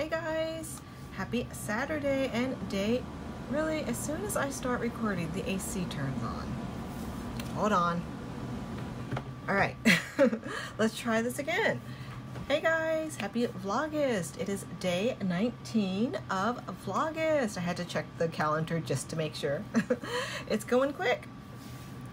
Hey guys, happy Saturday and day. Really, as soon as I start recording, the AC turns on. Hold on. All right, let's try this again. Hey guys, happy Vlogust. It is day 19 of Vlogust. I had to check the calendar just to make sure. It's going quick.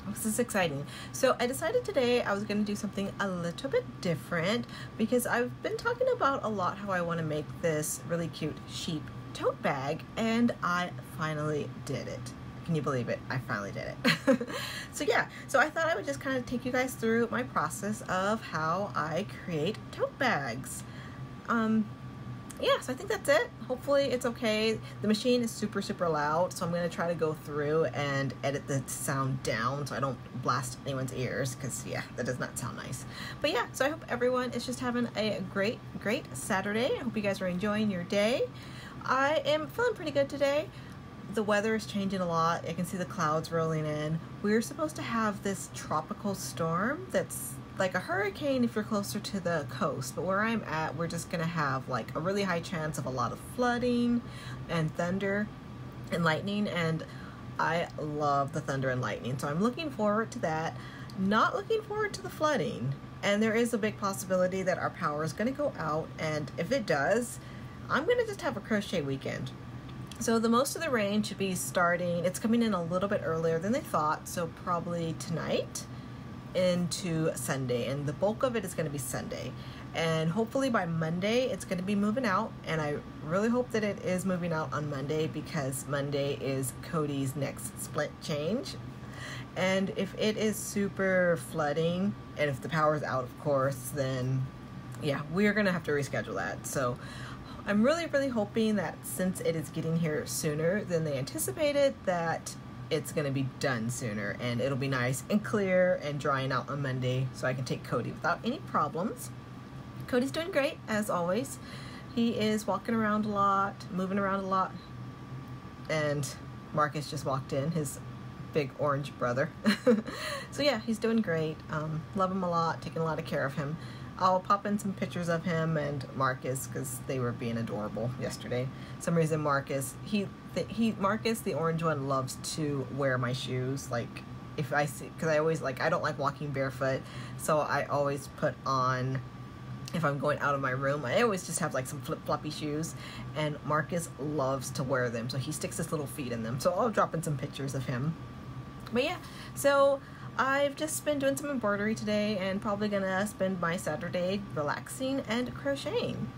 This is exciting. So I decided today I was going to do something a little bit different because I've been talking about a lot how I want to make this really cute sheep tote bag, and I finally did it. Can you believe it? I finally did it. So I thought I would just kind of take you guys through my process of how I create tote bags. So I think that's it. Hopefully it's okay. The machine is super loud, so I'm going to try to go through and edit the sound down so I don't blast anyone's ears, because yeah, that does not sound nice. But yeah, so I hope everyone is just having a great Saturday. I hope you guys are enjoying your day. I am feeling pretty good today. The weather is changing a lot. I can see the clouds rolling in. We're supposed to have this tropical storm that's like a hurricane if you're closer to the coast, but where I'm at, we're just gonna have like a really high chance of a lot of flooding and thunder and lightning, and I love the thunder and lightning, so I'm looking forward to that. Not looking forward to the flooding, and there is a big possibility that our power is gonna go out, and if it does, I'm gonna just have a crochet weekend. So the most of the rain should be starting, it's coming in a little bit earlier than they thought, so probably tonight into Sunday, and the bulk of it is going to be Sunday, and hopefully by Monday it's going to be moving out, and I really hope that it is moving out on Monday, because Monday is Cody's next split change. And if it is super flooding and if the power is out, of course, then yeah, we're gonna have to reschedule that. So I'm really hoping that since it is getting here sooner than they anticipated, that it's gonna be done sooner and it'll be nice and clear and drying out on Monday, so I can take Cody without any problems. Cody's doing great as always. He is walking around a lot, moving around a lot, and Marcus just walked in, his big orange brother. So yeah, he's doing great. Love him a lot, taking a lot of care of him. I'll pop in some pictures of him and Marcus because they were being adorable yesterday. For some reason Marcus, Marcus, the orange one, loves to wear my shoes. Like if I see, because I always I don't like walking barefoot, so I always put on, if I'm going out of my room, I always just have like some flip-floppy shoes, and Marcus loves to wear them, so he sticks his little feet in them. So I'll drop in some pictures of him. But yeah, so I've just been doing some embroidery today and probably gonna spend my Saturday relaxing and crocheting.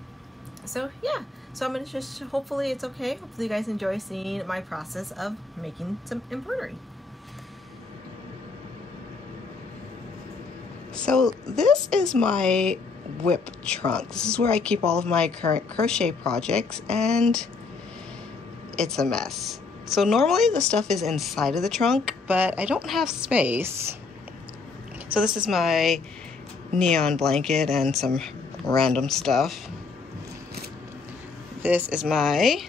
So yeah, so I'm gonna just, hopefully it's okay. Hopefully you guys enjoy seeing my process of making some embroidery. So this is my whip trunk. This is where I keep all of my current crochet projects, and it's a mess. So normally the stuff is inside of the trunk, but I don't have space. So this is my neon blanket and some random stuff. This is my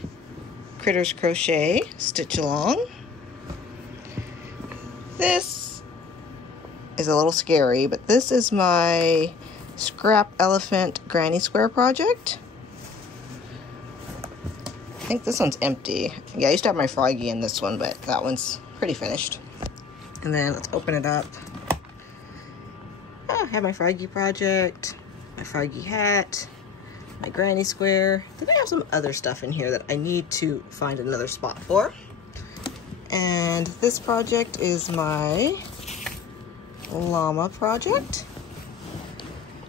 Critters Crochet stitch along. This is a little scary, but this is my Scrap Elephant Granny Square project. I think this one's empty. Yeah, I used to have my froggy in this one, but that one's pretty finished. And then let's open it up. Oh, I have my froggy project, my froggy hat, my granny square. Then I have some other stuff in here that I need to find another spot for. And this project is my llama project.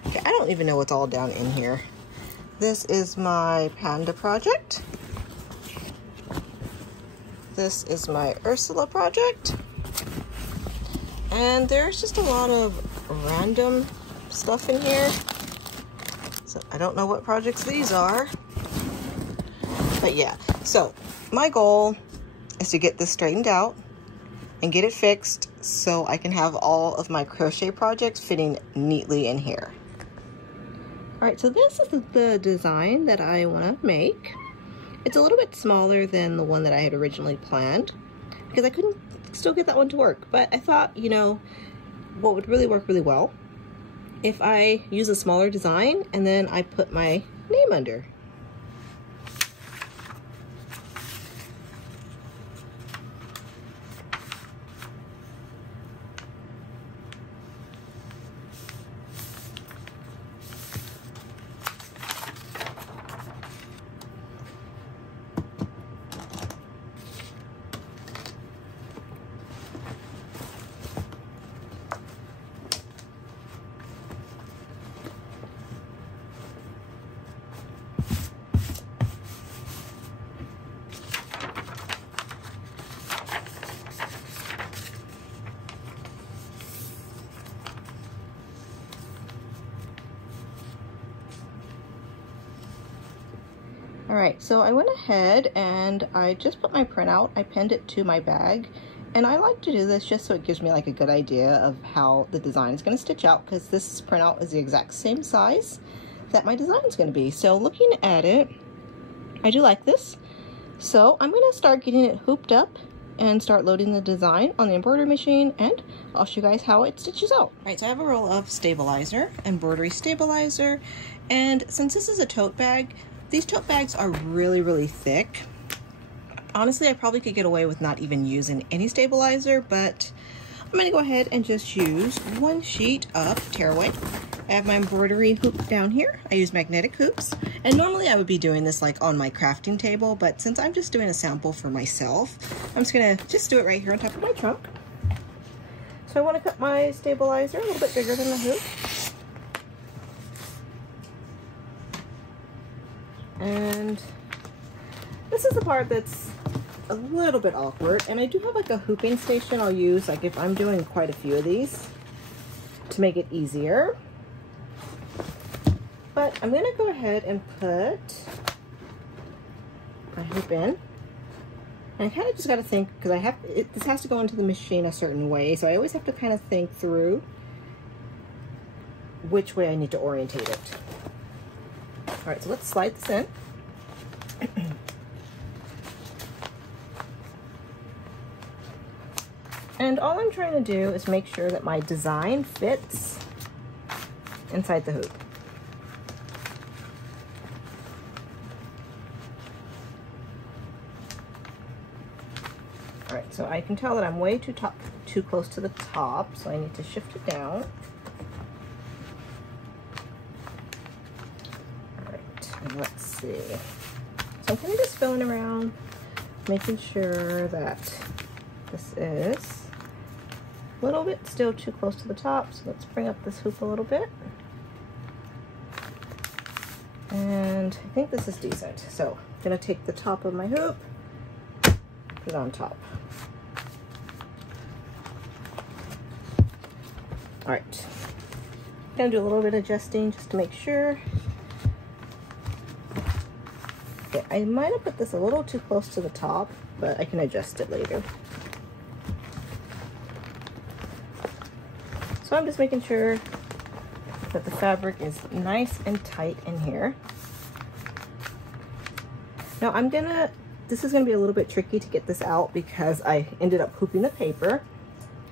Okay, I don't even know what's all down in here. This is my panda project. This is my Ursula project, and there's just a lot of random stuff in here, so I don't know what projects these are, but yeah, so my goal is to get this straightened out and get it fixed so I can have all of my crochet projects fitting neatly in here. Alright, so this is the design that I want to make. It's a little bit smaller than the one that I had originally planned because I couldn't still get that one to work. But I thought, you know, what would really work really well if I use a smaller design and then I put my name under. All right, so I went ahead and I just put my printout. I pinned it to my bag, and I like to do this just so it gives me like a good idea of how the design is going to stitch out, because this printout is the exact same size that my design is going to be. So looking at it, I do like this. So I'm going to start getting it hooped up and start loading the design on the embroidery machine, and I'll show you guys how it stitches out. All right, so I have a roll of stabilizer, embroidery stabilizer, and since this is a tote bag, these tote bags are really thick. Honestly, I probably could get away with not even using any stabilizer, but I'm gonna go ahead and just use one sheet of tearaway. I have my embroidery hoop down here. I use magnetic hoops, and normally I would be doing this like on my crafting table, but since I'm just doing a sample for myself, I'm just gonna do it right here on top of my trunk. So I want to cut my stabilizer a little bit bigger than the hoop. And this is the part that's a little bit awkward, and I do have like a hooping station I'll use like if I'm doing quite a few of these to make it easier. But I'm gonna go ahead and put my hoop in, and I kind of just got to think, because this has to go into the machine a certain way, so I always have to kind of think through which way I need to orientate it. All right, so let's slide this in. And all I'm trying to do is make sure that my design fits inside the hoop. All right, so I can tell that I'm way too close to the top, so I need to shift it down. Let's see. So I'm kind of just filling around, making sure that this is a little bit still too close to the top. So let's bring up this hoop a little bit. And I think this is decent. So I'm going to take the top of my hoop, put it on top. All right. I'm going to do a little bit of adjusting just to make sure. Okay, I might have put this a little too close to the top, but I can adjust it later. So I'm just making sure that the fabric is nice and tight in here. Now this is gonna be a little bit tricky to get this out because I ended up hooping the paper,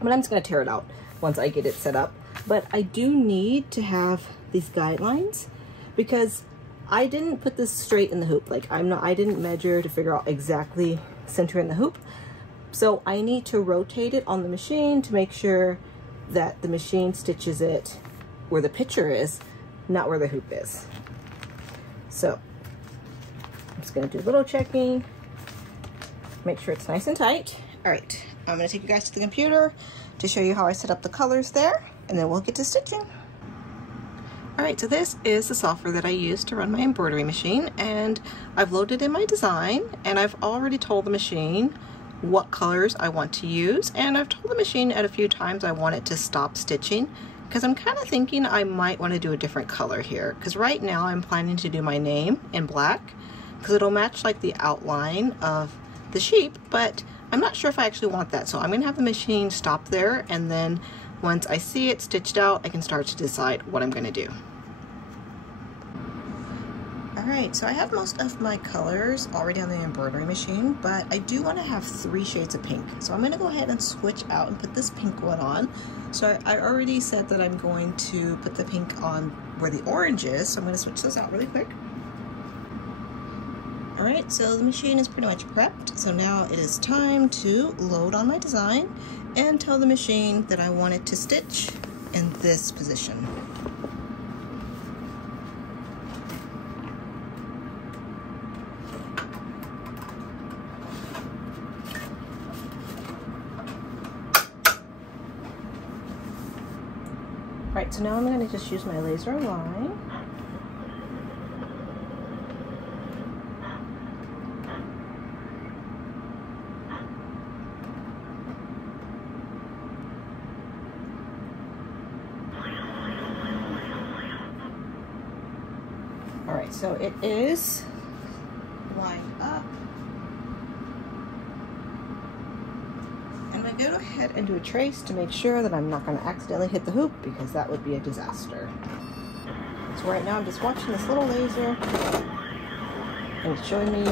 but I'm just gonna tear it out once I get it set up. But I do need to have these guidelines because I didn't put this straight in the hoop. Like I didn't measure to figure out exactly center in the hoop. So I need to rotate it on the machine to make sure that the machine stitches it where the picture is, not where the hoop is. So I'm just gonna do a little checking, make sure it's nice and tight. All right, I'm gonna take you guys to the computer to show you how I set up the colors there, and then we'll get to stitching. All right, so this is the software that I use to run my embroidery machine, and I've loaded in my design, and I've already told the machine what colors I want to use, and I've told the machine at a few times I want it to stop stitching because I'm kind of thinking I might want to do a different color here, because right now I'm planning to do my name in black because it'll match like the outline of the sheep, but I'm not sure if I actually want that. So I'm going to have the machine stop there, and then once I see it stitched out, I can start to decide what I'm going to do. Alright, so I have most of my colors already on the embroidery machine, but I do want to have 3 shades of pink. So I'm going to go ahead and switch out and put this pink one on. So I already said that I'm going to put the pink on where the orange is, so I'm going to switch those out really quick. Alright, so the machine is pretty much prepped, so now it is time to load on my design and tell the machine that I want it to stitch in this position. Alright, so now I'm going to just use my laser line. Alright, so it is up. And I'm going to go ahead and do a trace to make sure that I'm not going to accidentally hit the hoop, because that would be a disaster. So right now I'm just watching this little laser, and it's showing me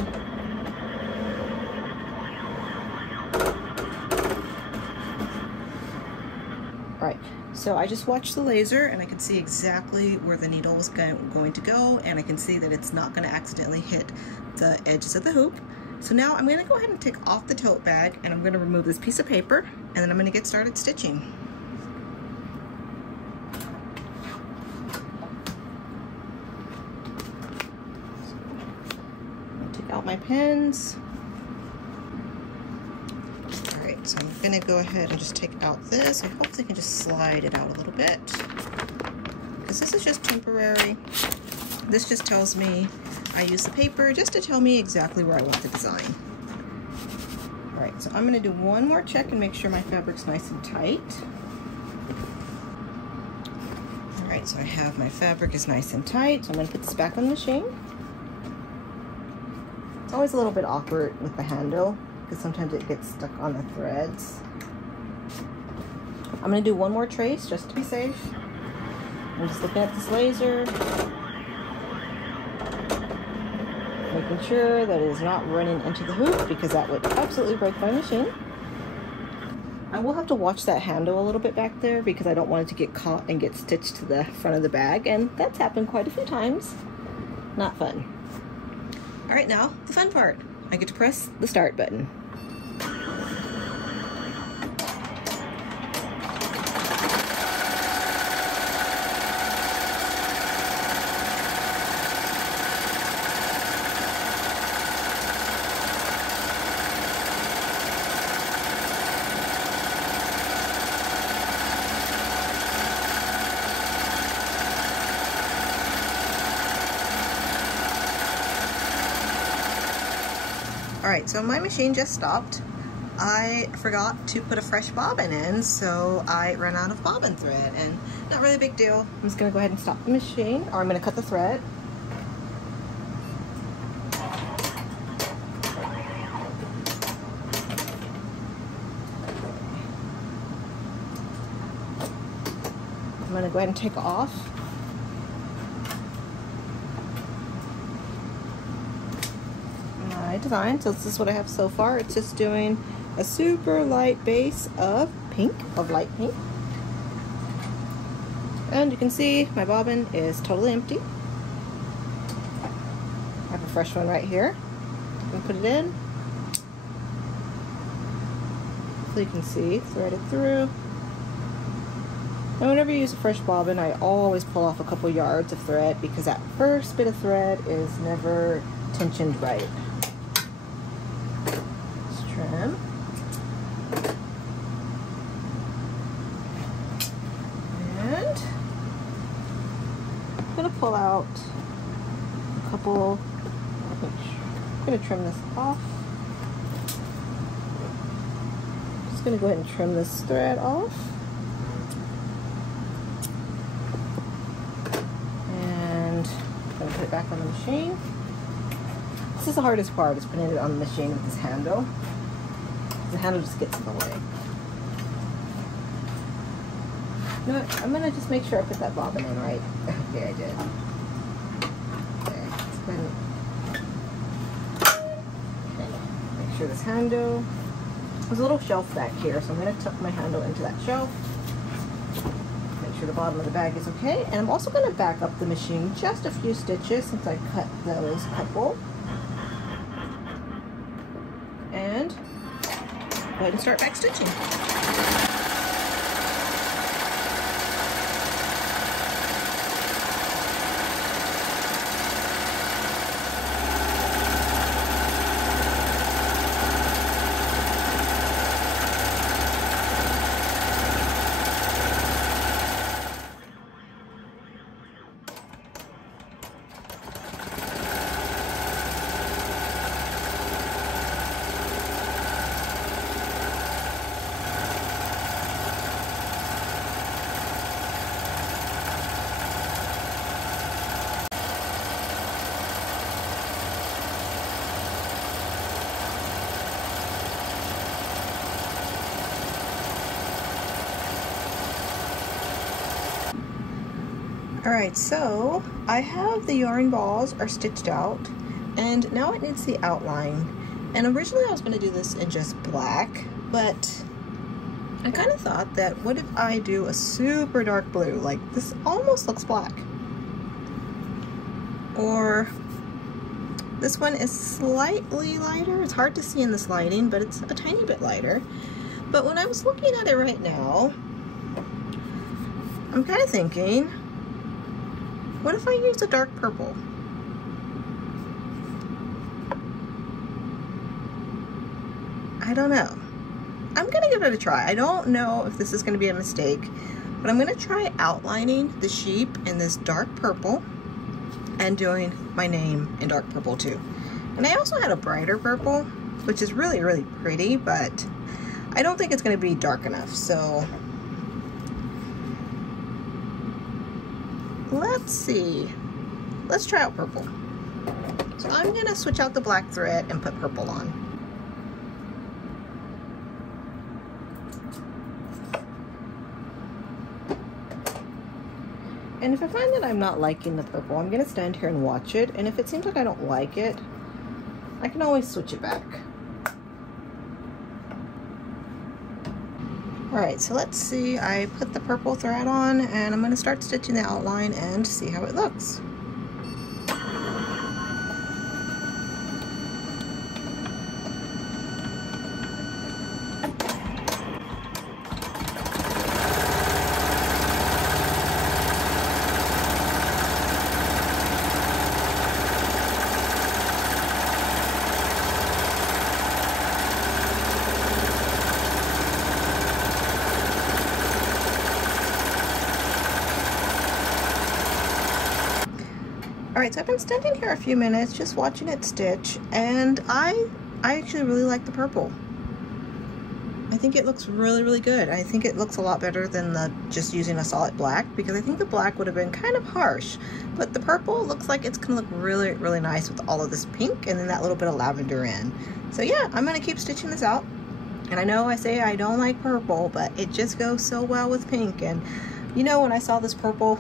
right. So I just watched the laser and I can see exactly where the needle was going to go, and I can see that it's not going to accidentally hit the edges of the hoop. So now I'm going to go ahead and take off the tote bag, and I'm going to remove this piece of paper, and then I'm going to get started stitching. Take out my pins. Alright, so I'm going to go ahead and just take out this. I hope they can just slide it out a little bit, because this is just temporary. This just tells me, I use the paper just to tell me exactly where I want the design. Alright, so I'm going to do one more check and make sure my fabric's nice and tight. Alright, so I have my fabric is nice and tight, so I'm going to put this back on the machine. It's always a little bit awkward with the handle, because sometimes it gets stuck on the threads. I'm going to do one more trace just to be safe. I'm just looking at this laser, making sure that it is not running into the hoop, because that would absolutely break my machine. I will have to watch that handle a little bit back there, because I don't want it to get caught and get stitched to the front of the bag, and that's happened quite a few times. Not fun. Alright, now the fun part. I get to press the start button. Alright, so my machine just stopped. I forgot to put a fresh bobbin in, so I ran out of bobbin thread, and not really a big deal. I'm just going to go ahead and stop the machine, or I'm going to cut the thread. I'm going to go ahead and take off. Design. So this is what I have so far. It's just doing a super light base of pink, of light pink. And you can see my bobbin is totally empty. I have a fresh one right here. I'm going to put it in. So you can see, thread it through. And whenever you use a fresh bobbin, I always pull off a couple yards of thread, because that first bit of thread is never tensioned right. Trim. And I'm going to pull out a couple, I'm going to trim this off. Just going to go ahead and trim this thread off. And I'm going to put it back on the machine. This is the hardest part, is putting it on the machine with this handle. The handle just gets in the way. You know what? I'm going to just make sure I put that bobbin in right. Okay, I did. Okay, let's go ahead and make sure this handle. There's a little shelf back here, so I'm going to tuck my handle into that shelf. Make sure the bottom of the bag is okay. And I'm also going to back up the machine just a few stitches, since I cut those couple. And go ahead and start back stitching. Alright, so I have the yarn balls are stitched out, and now it needs the outline. And originally I was going to do this in just black, but I kind of thought that what if I do a super dark blue? Like, this almost looks black. Or this one is slightly lighter. It's hard to see in this lighting, but it's a tiny bit lighter. But when I was looking at it right now, I'm kind of thinking, what if I use a dark purple? I don't know. I'm gonna give it a try. I don't know if this is gonna be a mistake, but I'm gonna try outlining the sheep in this dark purple and doing my name in dark purple too. And I also had a brighter purple, which is really, really pretty, but I don't think it's gonna be dark enough. So let's see. Let's try out purple. So I'm gonna switch out the black thread and put purple on. And if I find that I'm not liking the purple, I'm gonna stand here and watch it. And if it seems like I don't like it, I can always switch it back. All right, so let's see. I put the purple thread on and I'm gonna start stitching the outline and see how it looks. Alright, so I've been standing here a few minutes just watching it stitch, and I actually really like the purple. I think it looks really, really good. I think it looks a lot better than the just using a solid black, because I think the black would have been kind of harsh. But the purple looks like it's going to look really, really nice with all of this pink and then that little bit of lavender in. So yeah, I'm going to keep stitching this out. And I know I say I don't like purple, but it just goes so well with pink. And you know, when I saw this purple,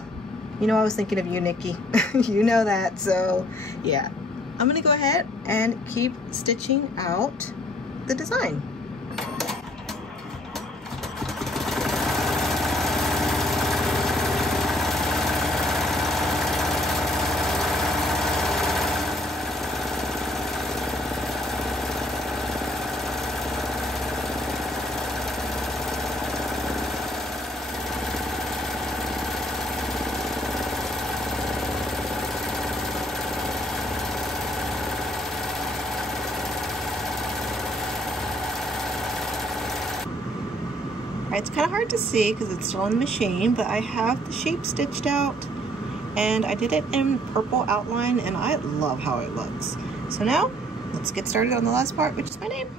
you know I was thinking of you, Nikki. You know that. So yeah, I'm gonna go ahead and keep stitching out the design. It's kind of hard to see because it's still on the machine, but I have the shape stitched out and I did it in purple outline and I love how it looks. So now let's get started on the last part, which is my name.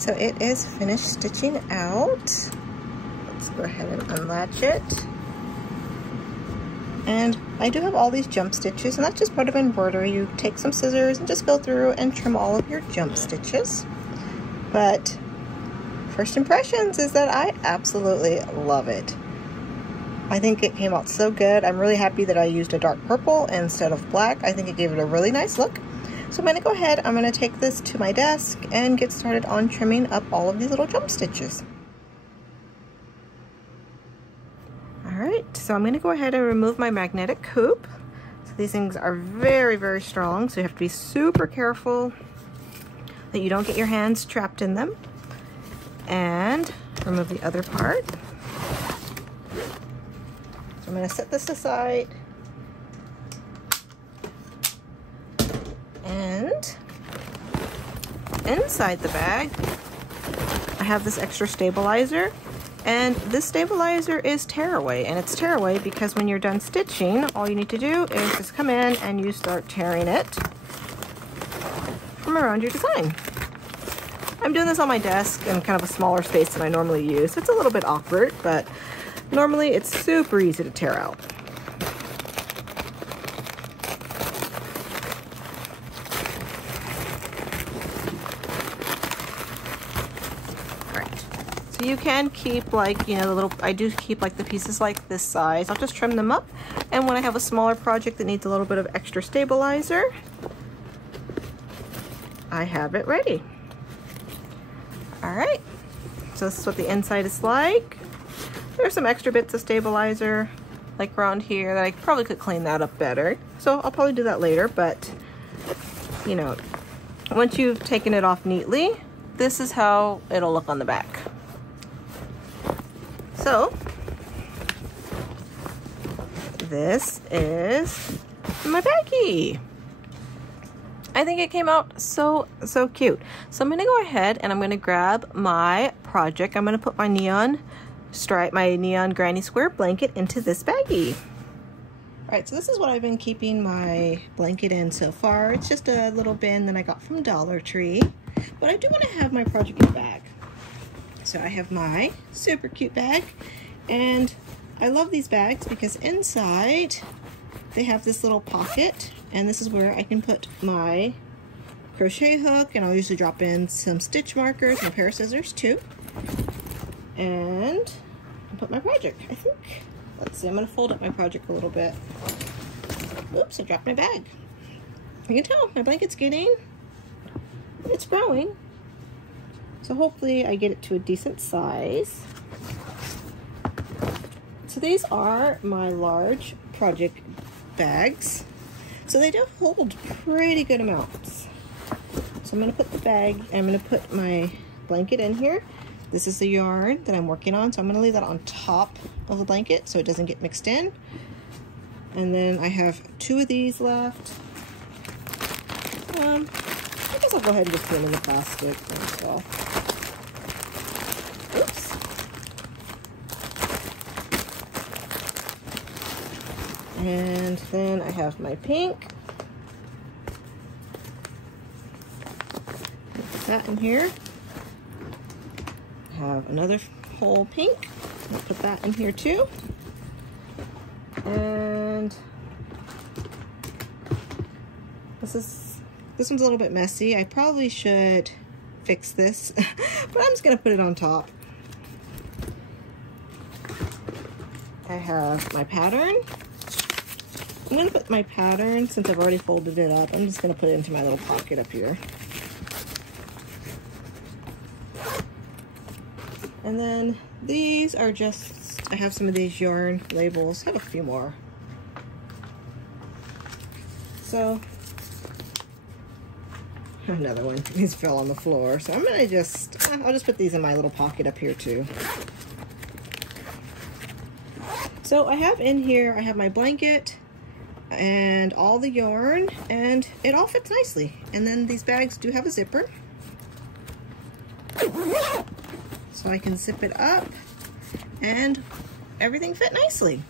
So it is finished stitching out. Let's go ahead and unlatch it. And I do have all these jump stitches, and that's just part of embroidery. You take some scissors and just go through and trim all of your jump stitches. But first impressions is that I absolutely love it. I think it came out so good. I'm really happy that I used a dark purple instead of black. I think it gave it a really nice look. So I'm going to go ahead, I'm going to take this to my desk and get started on trimming up all of these little jump stitches. Alright, so I'm going to go ahead and remove my magnetic hoop. So these things are very, very strong, so you have to be super careful that you don't get your hands trapped in them. And remove the other part. So I'm going to set this aside. And inside the bag, I have this extra stabilizer, and this stabilizer is tearaway, and it's tearaway because when you're done stitching, all you need to do is just come in and you start tearing it. from around your design. I'm doing this on my desk in kind of a smaller space than I normally use. It's a little bit awkward, but normally it's super easy to tear out. So you can keep like, you know, the little, I do keep like the pieces like this size. I'll just trim them up. And when I have a smaller project that needs a little bit of extra stabilizer, I have it ready. All right, so this is what the inside is like. There's some extra bits of stabilizer like around here that I probably could clean that up better. So I'll probably do that later, but you know, once you've taken it off neatly, this is how it'll look on the back. So this is my baggie. I think it came out so cute. So I'm gonna go ahead and I'm gonna grab my project. I'm gonna put my neon stripe, my neon granny square blanket into this baggie. All right, so this is what I've been keeping my blanket in so far. It's just a little bin that I got from Dollar Tree, but I do want to have my project in the bag. So I have my super cute bag, and I love these bags because inside they have this little pocket, and this is where I can put my crochet hook, and I'll usually drop in some stitch markers and a pair of scissors too, and I'll put my project. I think, let's see, I'm gonna fold up my project a little bit. Oops, I dropped my bag. You can tell my blanket's it's growing. So hopefully I get it to a decent size. So these are my large project bags. So they do hold pretty good amounts. So I'm gonna put the bag, I'm gonna put my blanket in here. This is the yarn that I'm working on, so I'm gonna leave that on top of the blanket so it doesn't get mixed in. And then I have 2 of these left. I guess I'll go ahead and just put them in the plastic as well. Oops. And then I have my pink. Put that in here. I have another whole pink. I'll put that in here too. And this one's a little bit messy. I probably should fix this, but I'm just gonna put it on top. I have my pattern. I'm gonna put my pattern, since I've already folded it up, I'm just gonna put it into my little pocket up here. And then these are just, I have some of these yarn labels. I have a few more. So, another one. These fell on the floor. So I'm gonna I'll just put these in my little pocket up here too. So I have in here, I have my blanket and all the yarn, and it all fits nicely. And then these bags do have a zipper. So I can zip it up and everything fit nicely.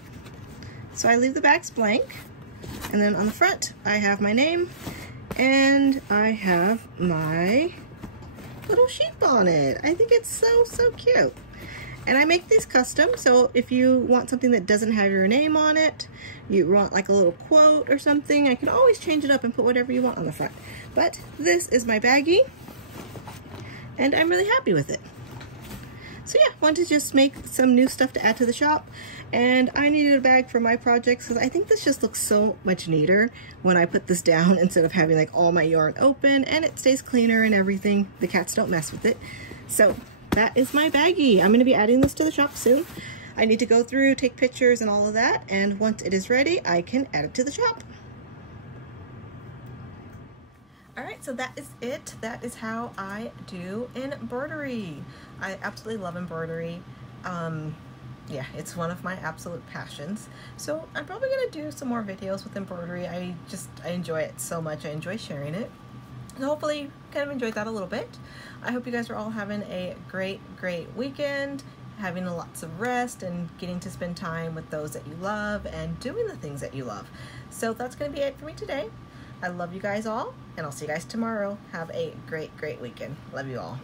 So I leave the bags blank, and then on the front I have my name and I have my little sheep on it. I think it's so cute. And I make these custom, so if you want something that doesn't have your name on it, you want like a little quote or something, I can always change it up and put whatever you want on the front. But this is my baggie, and I'm really happy with it. So yeah, wanted to just make some new stuff to add to the shop, and I needed a bag for my projects because I think this just looks so much neater when I put this down instead of having like all my yarn open, and it stays cleaner and everything. The cats don't mess with it. So that is my baggie. I'm going to be adding this to the shop soon. I need to go through, take pictures and all of that, and once it is ready, I can add it to the shop. Alright, so that is it. That is how I do embroidery. I absolutely love embroidery. Yeah, it's one of my absolute passions. So I'm probably going to do some more videos with embroidery. I enjoy it so much. I enjoy sharing it. So hopefully you kind of enjoyed that a little bit. I hope you guys are all having a great weekend, having lots of rest and getting to spend time with those that you love and doing the things that you love. So that's going to be it for me today. I love you guys all, and I'll see you guys tomorrow. Have a great, great weekend. Love you all.